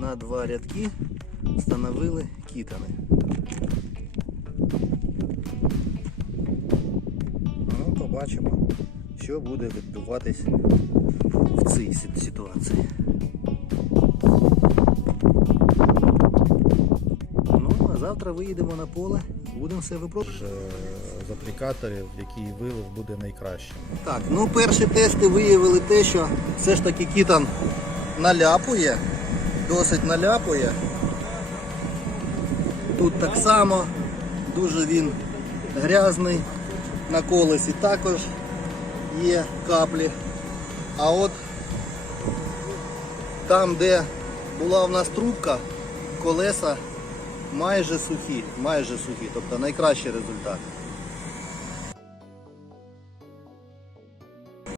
на два рядки встановили кітани. Ну, побачимо, що буде відбуватись в цій ситуації. Ну, а завтра виїдемо на поле будемо все випробувати. з аплікаторів, який вилив буде найкращим. Так, ну перші тести виявили те, що все ж таки кітан наляпує, досить наляпує. Тут так само, дуже він грязний, на колесі також є каплі. А от там, де була в нас трубка, колеса майже сухі, майже сухі, тобто найкращий результат.